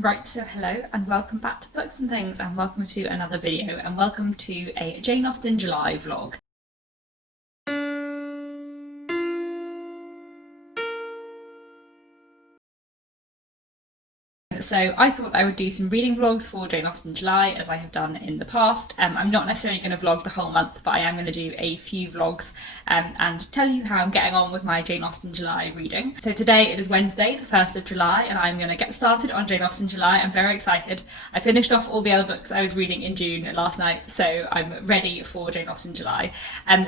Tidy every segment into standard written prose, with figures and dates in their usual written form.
Right, so hello and welcome back to Books and Things, and welcome to another video, and welcome to a Jane Austen July vlog. So I thought I would do some reading vlogs for Jane Austen July, as I have done in the past. I'm not necessarily going to vlog the whole month, but I am going to do a few vlogs and tell you how I'm getting on with my Jane Austen July reading. So today it is Wednesday, the 1st of July, and I'm going to get started on Jane Austen July. I'm very excited. I finished off all the other books I was reading in June last night, so I'm ready for Jane Austen July.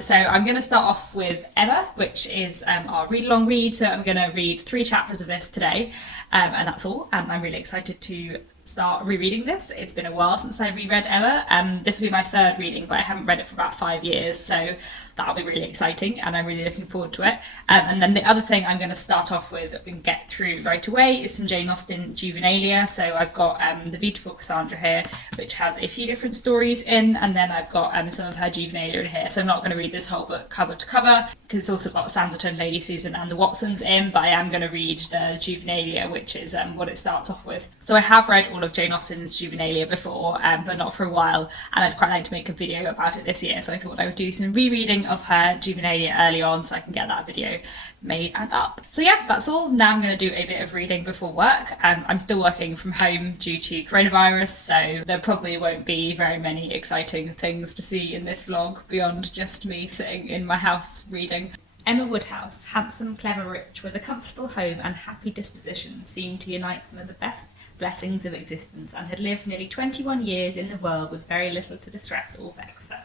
So I'm going to start off with Emma, which is our read-along read. So I'm going to read 3 chapters of this today, and that's all. I'm really excited to start rereading this. It's been a while since I reread Emma. This will be my 3rd reading, but I haven't read it for about 5 years, so that'll be really exciting and I'm really looking forward to it. And then the other thing I'm going to start off with and get through right away is some Jane Austen Juvenilia. So I've got The Beautiful Cassandra here, which has a few different stories in, and then I've got some of her Juvenilia in here. So I'm not going to read this whole book cover to cover, because it's also got Sanditon, Lady Susan and the Watsons in, but I am going to read the Juvenilia, which is what it starts off with. So I have read all of Jane Austen's Juvenilia before, but not for a while, and I'd quite like to make a video about it this year, so I thought I would do some rereading of her Juvenilia early on so I can get that video made and up. So yeah, that's all. Now I'm going to do a bit of reading before work. I'm still working from home due to coronavirus, so there probably won't be very many exciting things to see in this vlog beyond just me sitting in my house reading. Emma Woodhouse, handsome, clever, rich, with a comfortable home and happy disposition, seemed to unite some of the best blessings of existence, and had lived nearly 21 years in the world with very little to distress or vex her.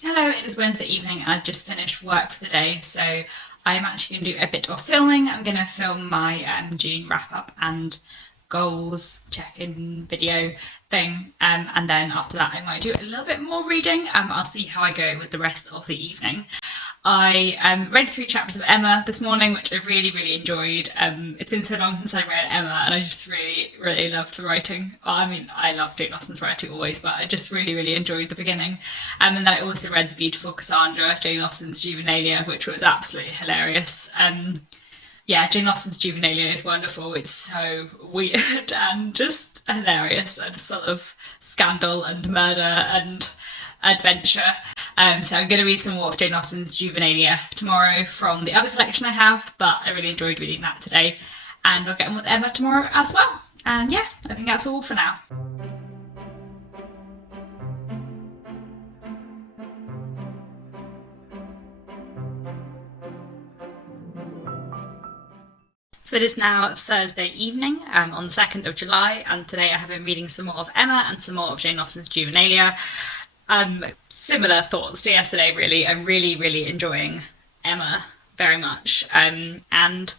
Hello, it is Wednesday evening and I've just finished work for the day, so I'm actually going to do a bit of filming. I'm going to film my June wrap-up and goals check-in video thing, and then after that I might do a little bit more reading. I'll see how I go with the rest of the evening. I read 3 chapters of Emma this morning, which I really enjoyed. It's been so long since I read Emma, and I just really loved the writing. Well, I mean, I love Jane Austen's writing always, but I just really enjoyed the beginning. And then I also read The Beautiful Cassandra, Jane Austen's Juvenilia, which was absolutely hilarious. Yeah, Jane Austen's Juvenilia is wonderful. It's so weird and just hilarious and full of scandal and murder and adventure. So I'm going to read some more of Jane Austen's Juvenilia tomorrow from the other collection I have, but I really enjoyed reading that today, and I'll get on with Emma tomorrow as well. And yeah, I think that's all for now. So it is now Thursday evening on the 2nd of July, and today I have been reading some more of Emma and some more of Jane Austen's Juvenilia. Similar thoughts to yesterday, really. I'm really enjoying Emma very much. And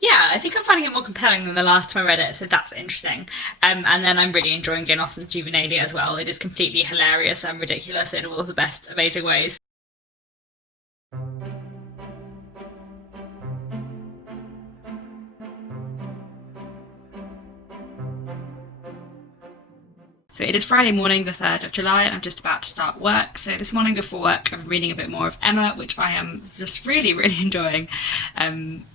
yeah, I think I'm finding it more compelling than the last time I read it, so that's interesting. And then I'm really enjoying Jane Austen's Juvenilia as well. It is completely hilarious and ridiculous in all the best, amazing ways. So it is Friday morning, the 3rd of July, and I'm just about to start work. So this morning before work, I'm reading a bit more of Emma, which I am just really enjoying.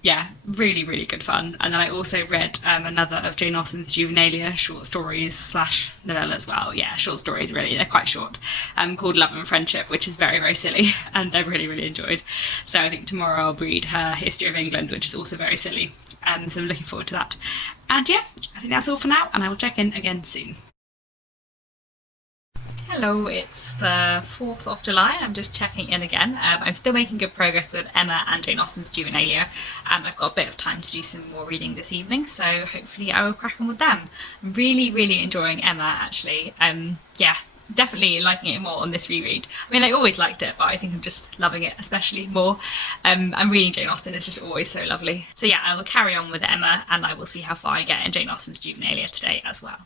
Yeah, really good fun. And then I also read another of Jane Austen's Juvenilia short stories / novella as well. Yeah, short stories really, they're quite short, called Love and Friendship, which is very silly and I really enjoyed. So I think tomorrow I'll read her History of England, which is also very silly. So I'm looking forward to that. And yeah, I think that's all for now, and I will check in again soon. Hello, it's the 4th of July and I'm just checking in again. I'm still making good progress with Emma and Jane Austen's Juvenilia, and I've got a bit of time to do some more reading this evening, so hopefully I will crack on with them. I'm really enjoying Emma, actually. Yeah, definitely liking it more on this reread. I mean, I always liked it, but I think I'm just loving it especially more. And reading Jane Austen is just always so lovely. So yeah, I will carry on with Emma and I will see how far I get in Jane Austen's Juvenilia today as well.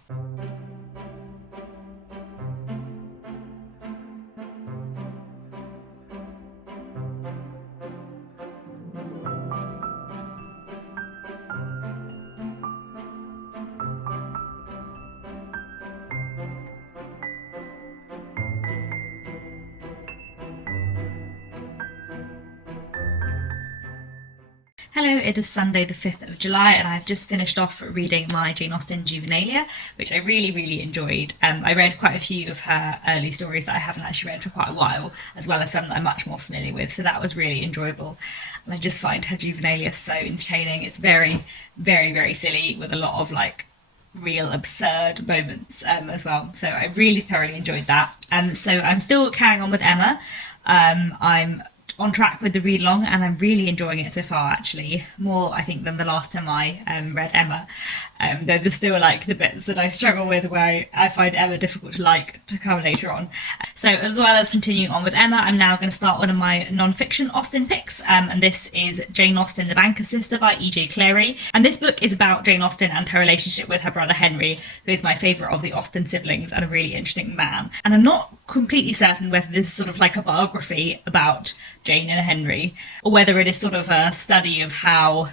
Hello, it is Sunday the 5th of July and I've just finished off reading my Jane Austen Juvenalia, which I really enjoyed. I read quite a few of her early stories that I haven't actually read for quite a while, as well as some that I'm much more familiar with, so that was really enjoyable. And I just find her Juvenalia so entertaining. It's very silly with a lot of like real absurd moments as well. So I really thoroughly enjoyed that. So I'm still carrying on with Emma. I'm on track with the read along and I'm really enjoying it so far, actually, more I think than the last time I read Emma, though there's still like the bits that I struggle with where I find Emma difficult to like to come later on. So as well as continuing on with Emma, I'm now going to start one of my non-fiction Austen picks, and this is Jane Austen the Banker's Sister by E.J. Clary, and this book is about Jane Austen and her relationship with her brother Henry, who is my favourite of the Austen siblings and a really interesting man. And I'm not completely certain whether this is sort of like a biography about Jane and Henry, or whether it is sort of a study of how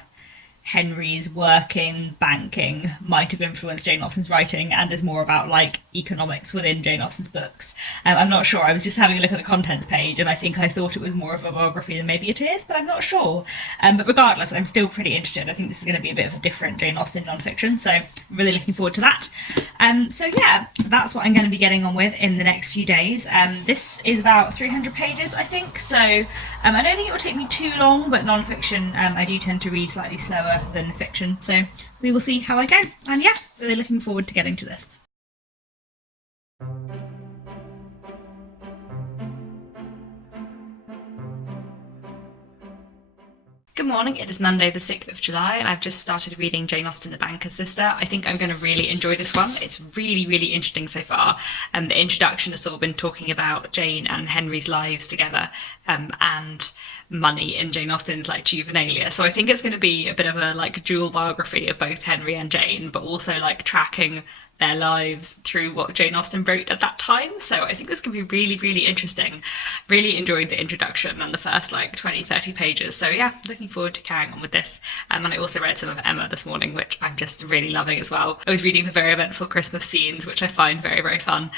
Henry's work in banking might have influenced Jane Austen's writing and is more about like economics within Jane Austen's books. I'm not sure. I was just having a look at the contents page and I think I thought it was more of a biography than maybe it is, but I'm not sure. But regardless, I'm still pretty interested. I think this is going to be a bit of a different Jane Austen non-fiction, so I'm really looking forward to that. So yeah, that's what I'm going to be getting on with in the next few days. This is about 300 pages, I think, so I don't think it will take me too long, but non-fiction I do tend to read slightly slower than fiction, so we will see how I go. And yeah, really looking forward to getting to this. Good morning, it is Monday the 6th of July and I've just started reading Jane Austen the Banker's Sister. I think I'm going to really enjoy this one. It's really interesting so far. The introduction has sort of been talking about Jane and Henry's lives together, and money in Jane Austen's like Juvenalia. So I think it's going to be a bit of a like dual biography of both Henry and Jane, but also like tracking their lives through what Jane Austen wrote at that time. So I think this can be really interesting. Really enjoyed the introduction and the first like 20-30 pages. So yeah, looking forward to carrying on with this. And I also read some of Emma this morning, which I'm just really loving as well. I was reading the very eventful Christmas scenes, which I find very fun,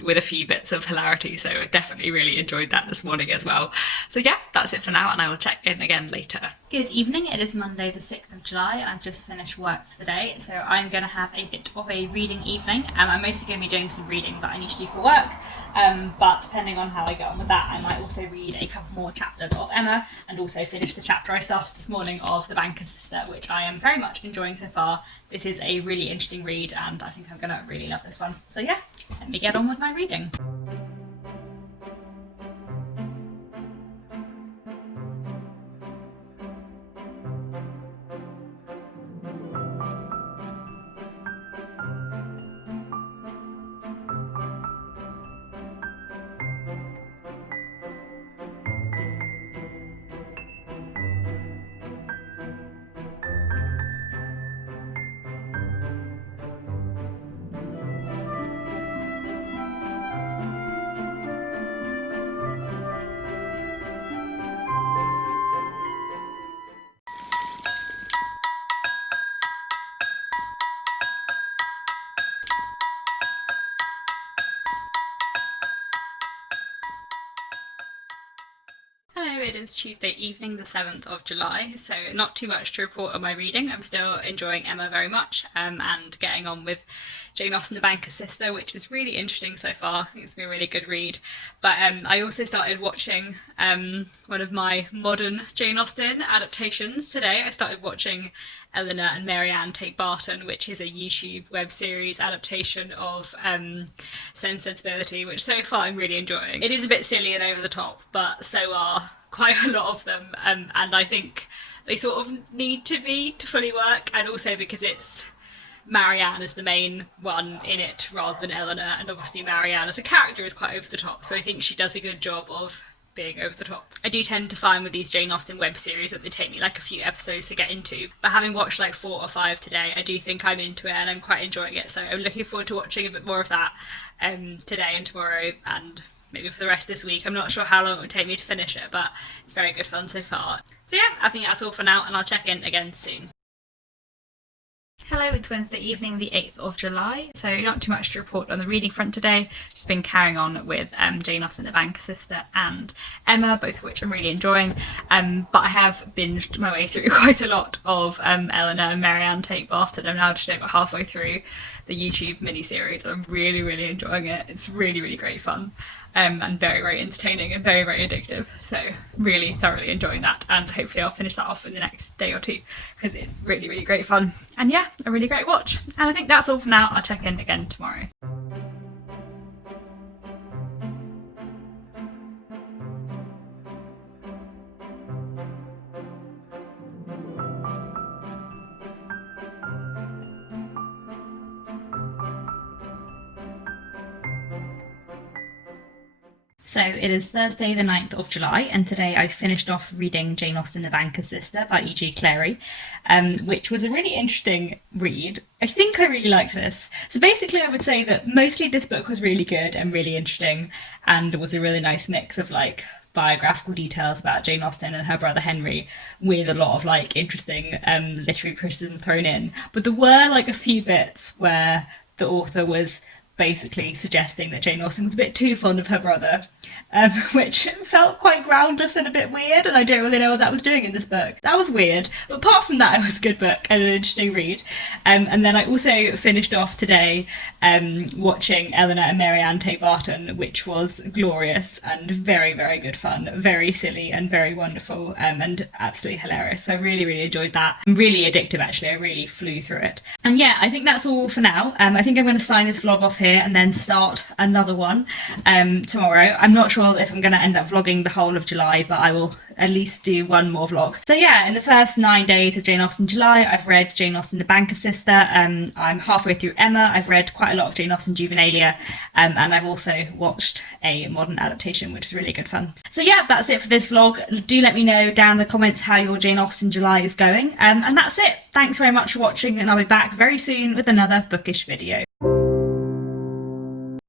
with a few bits of hilarity. So I definitely really enjoyed that this morning as well. So yeah, that's it for now and I will check in again later. Good evening, it is Monday the 6th of July. I've just finished work for the day, so I'm going to have a bit of a reading evening. I'm mostly going to be doing some reading that I need to do for work, but depending on how I get on with that, I might also read a couple more chapters of Emma and also finish the chapter I started this morning of The Banker's Sister, which I am very much enjoying so far. This is a really interesting read and I think I'm going to really love this one. So yeah, let me get on with my reading. Hello, it is Tuesday evening, the 7th of July, so not too much to report on my reading. I'm still enjoying Emma very much, and getting on with Jane Austen the Banker's Sister, which is really interesting so far. I think it's been a really good read. But I also started watching one of my modern Jane Austen adaptations today. I started watching Eleanor and Marianne Take Barton, which is a YouTube web series adaptation of Sense Sensibility, which so far I'm really enjoying. It is a bit silly and over the top, but so are quite a lot of them, and I think they sort of need to be to fully work, and also because it's Marianne is the main one in it rather than Eleanor, and obviously Marianne as a character is quite over the top, so I think she does a good job of being over the top. I do tend to find with these Jane Austen web series that they take me like a few episodes to get into, but having watched like 4 or 5 today, I do think I'm into it and I'm quite enjoying it, so I'm looking forward to watching a bit more of that today and tomorrow and maybe for the rest of this week. I'm not sure how long it would take me to finish it, but it's very good fun so far. So yeah, I think that's all for now and I'll check in again soon. Hello, it's Wednesday evening, the 8th of July, so not too much to report on the reading front today. Just been carrying on with Jane Austen, the Banker Sister, and Emma, both of which I'm really enjoying. But I have binged my way through quite a lot of Eleanor and Marianne Take Barton. I'm now just over halfway through the YouTube mini-series, and I'm really, really enjoying it. It's really, really great fun. And very, very entertaining and very, very addictive. So really thoroughly enjoying that, and hopefully I'll finish that off in the next day or two because it's really, really great fun. And yeah, a really great watch. And I think that's all for now. I'll check in again tomorrow. So it is Thursday the 9th of July, and today I finished off reading Jane Austen, the Banker Sister by E.G. Clary, which was a really interesting read. I think I really liked this. So basically I would say that mostly this book was really good and really interesting, and was a really nice mix of like biographical details about Jane Austen and her brother Henry, with a lot of like interesting literary criticism thrown in. But there were like a few bits where the author was basically suggesting that Jane Austen was a bit too fond of her brother, which felt quite groundless and a bit weird, and I don't really know what that was doing in this book. That was weird, but apart from that, it was a good book and an interesting read. And then I also finished off today watching Eleanor and Marianne Take Barton, which was glorious and very, very good fun, very silly and very wonderful, and absolutely hilarious. I really, really enjoyed that. Really addictive, actually. I really flew through it. And yeah, I think that's all for now. I think I'm going to sign this vlog off here and then start another one tomorrow. I'm not sure if I'm going to end up vlogging the whole of July, but I will at least do one more vlog. So yeah, in the first 9 days of Jane Austen July, I've read Jane Austen, the Banker Sister. I'm halfway through Emma. I've read quite a lot of Jane Austen Juvenalia, and I've also watched a modern adaptation, which is really good fun. So yeah, that's it for this vlog. Do let me know down in the comments how your Jane Austen July is going, and that's it. Thanks very much for watching, and I'll be back very soon with another bookish video.